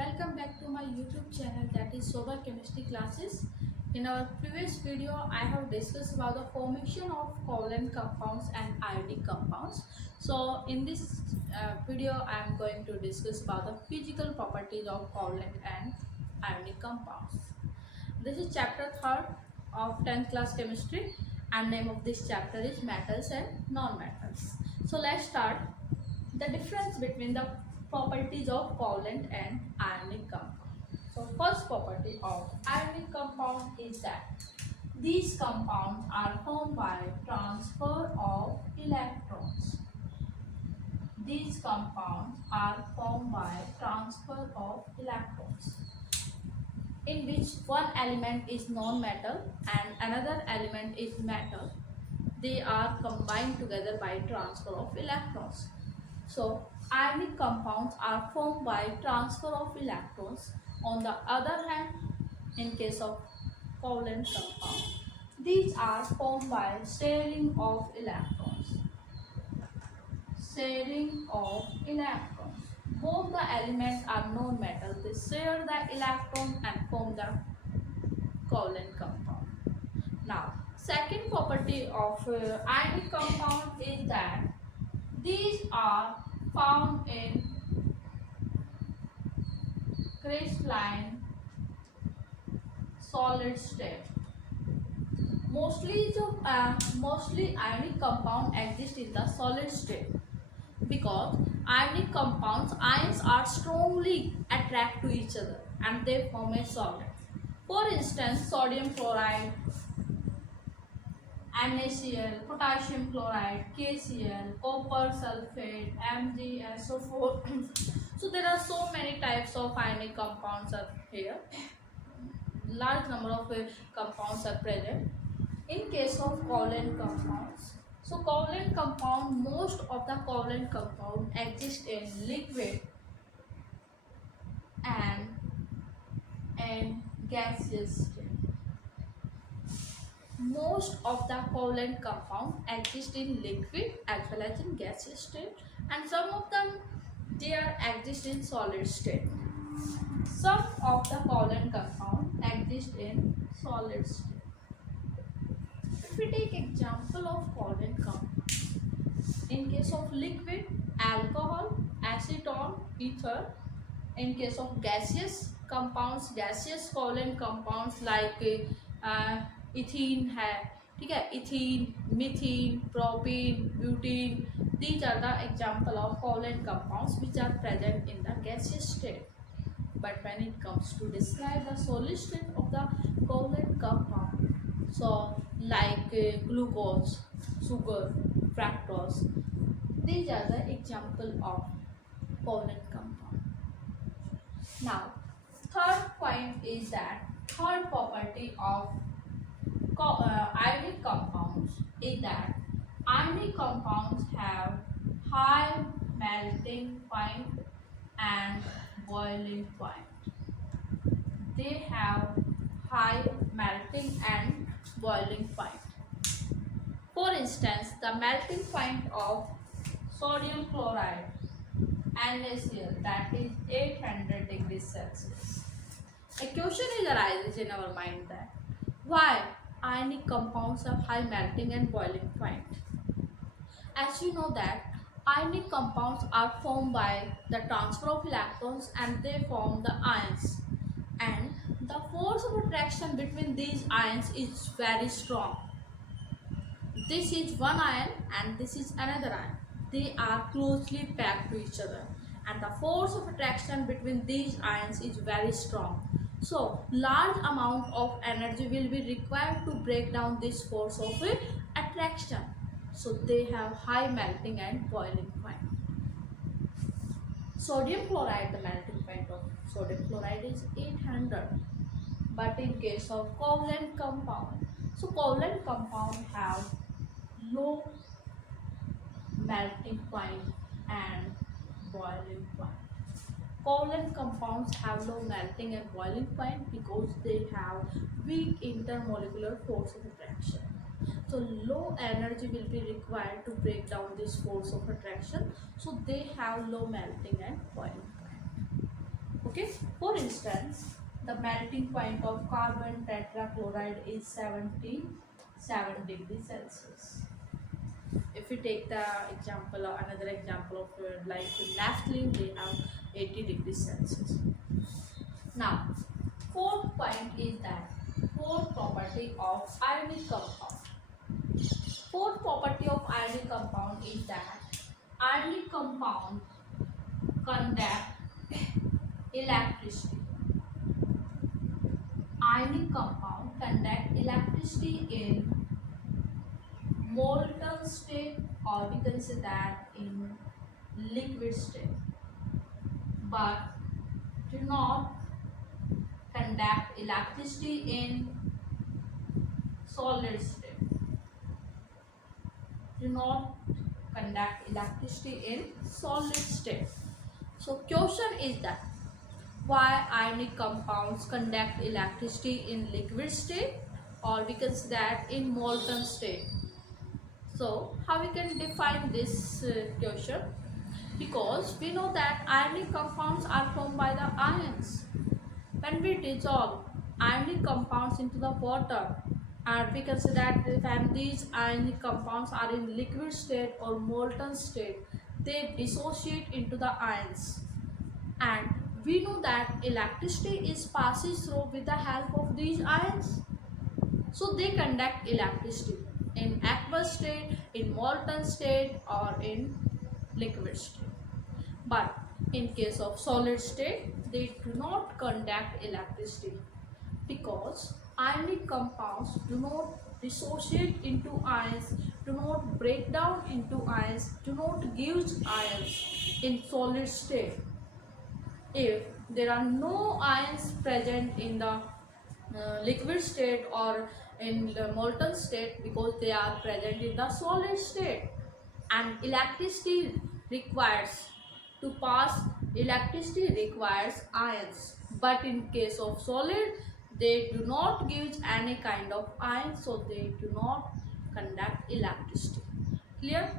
Welcome back to my YouTube channel, that is Sober Chemistry Classes. In our previous video, I have discussed about the formation of covalent compounds and ionic compounds. So in this video, I am going to discuss about the physical properties of covalent and ionic compounds. This is chapter 3rd of 10th class chemistry, and name of this chapter is metals and non-metals. So let's start. The difference between the properties of covalent and ionic compound. So first property of ionic compound is that these compounds are formed by transfer of electrons. These compounds are formed by transfer of electrons, in which one element is non-metal and another element is metal. They are combined together by transfer of electrons. So, ionic compounds are formed by transfer of electrons. On the other hand, in case of covalent compound, these are formed by sharing of electrons. Sharing of electrons. Both the elements are non-metal. They share the electron and form the covalent compound. Now, second property of ionic compound is that these are found in crystalline solid state. Mostly ionic compound exist in the solid state, because ionic compounds ions are strongly attract to each other and they form a solid. For instance, sodium chloride, NaCl, potassium chloride, KCl, copper sulfate, MgSO4. So there are so many types of ionic compounds are here. Large number of compounds are present. In case of covalent compounds, so covalent compound, most of the covalent compound exist in liquid and in gaseous state. Most of the covalent compound exist in liquid as well as in gaseous state, and some of them they are exist in solid state. Some of the covalent compound exist in solid state. If we take example of covalent compounds, in case of liquid, alcohol, acetone, ether. In case of gaseous compounds, gaseous covalent compounds like ethene है, ठीक है, ethene, methene, propene, butene. These are the example of covalent compounds which are present in the gaseous state. But when it comes to describe the solid state of the covalent compound, so like glucose, sugar, fructose, these are the example of covalent compound. Now, third point is that third property of ionic compounds is that ionic compounds have high melting point and boiling point. They have high melting and boiling point. For instance, the melting point of sodium chloride NaCl, that is 800 degrees Celsius. A question arises in our mind that why ionic compounds have high melting and boiling point. As you know that ionic compounds are formed by the transfer of electrons and they form the ions, and the force of attraction between these ions is very strong. This is one ion and this is another ion. They are closely packed to each other and the force of attraction between these ions is very strong. So, large amount of energy will be required to break down this force of attraction. So, they have high melting and boiling point. Sodium chloride, the melting point of sodium chloride is 800. But in case of covalent compound, so covalent compound have low melting point and boiling point. Covalent compounds have low melting and boiling point because they have weak intermolecular force of attraction. So low energy will be required to break down this force of attraction. So they have low melting and boiling point. Okay, for instance, the melting point of carbon tetrachloride is 77 degrees Celsius. If we take the example, another example of like naphthalene, they have 80 degrees Celsius. Now, fourth point is that fourth property of ionic compound. Fourth property of ionic compound is that ionic compound conduct electricity. Ionic compound conduct electricity in molten state, or we can say that in liquid state, but do not conduct electricity in solid state. Do not conduct electricity in solid state. So question is that why ionic compounds conduct electricity in liquid state, or we can say that in molten state. So how we can define this question? Because we know that ionic compounds are formed by the ions. When we dissolve ionic compounds into the water, and we can say that when these ionic compounds are in liquid state or molten state, they dissociate into the ions. And we know that electricity is passes through with the help of these ions. So they conduct electricity in aqueous state, in molten state, or in liquid state. But in case of solid state, they do not conduct electricity because ionic compounds do not dissociate into ions, do not break down into ions, do not give ions in solid state. If there are no ions present in the liquid state or in the molten state, because they are present in the solid state, and electricity requires ions, but in case of solid they do not give any kind of ion, so they do not conduct electricity. Clear?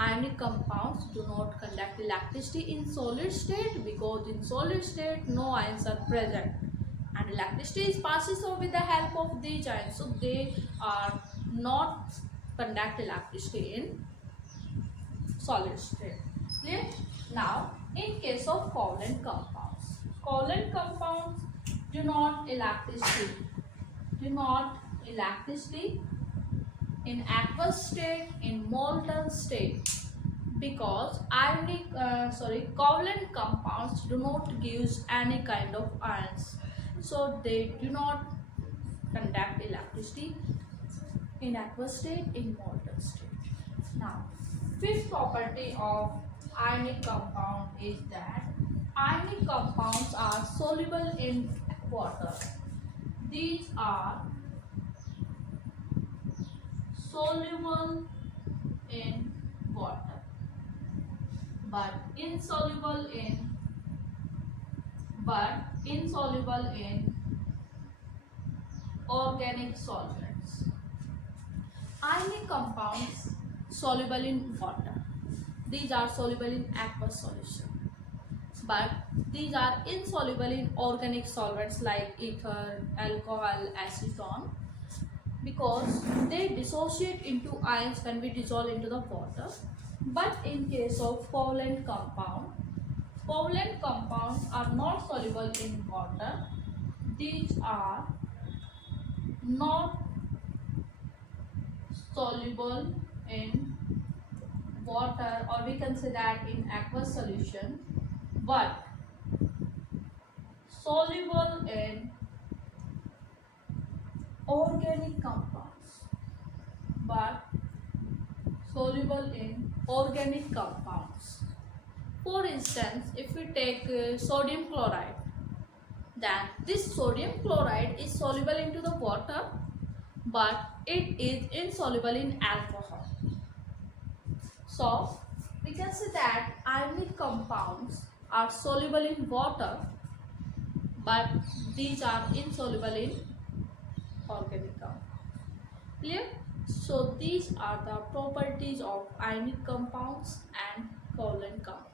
Ionic compounds do not conduct electricity in solid state because in solid state no ions are present, and electricity is passes through with the help of these ions, so they are not conduct electricity in solid state. Clear? Now, in case of covalent compounds do not electricity in aqueous state, in molten state, because covalent compounds do not give any kind of ions, so they do not conduct electricity in aqueous state, in molten state. Now, fifth property of ionic compound is that ionic compounds are soluble in water. These are soluble in water, but insoluble in organic solvents. Ionic compounds soluble in water. These are soluble in aqueous solution, but these are insoluble in organic solvents like ether, alcohol, acetone, because they dissociate into ions when we dissolve into the water. But in case of covalent compounds are not soluble in water. These are not soluble in water, or we can say that in aqueous solution, but soluble in organic compounds, For instance, if we take sodium chloride, then this sodium chloride is soluble into the water, but it is insoluble in alcohol. So we can say that ionic compounds are soluble in water, but these are insoluble in organic compounds. Clear? So these are the properties of ionic compounds and covalent compounds.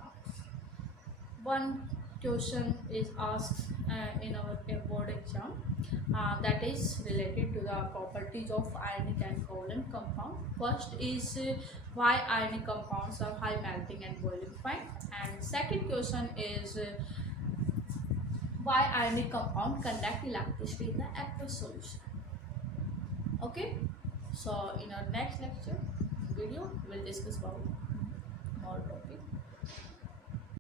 One question is asked in our board exam, that is related to the properties of ionic and covalent compound. First is why ionic compounds are high melting and boiling point, and second question is why ionic compound conduct electricity in the aqueous solution. Okay, so in our next lecture video we'll discuss about more topic.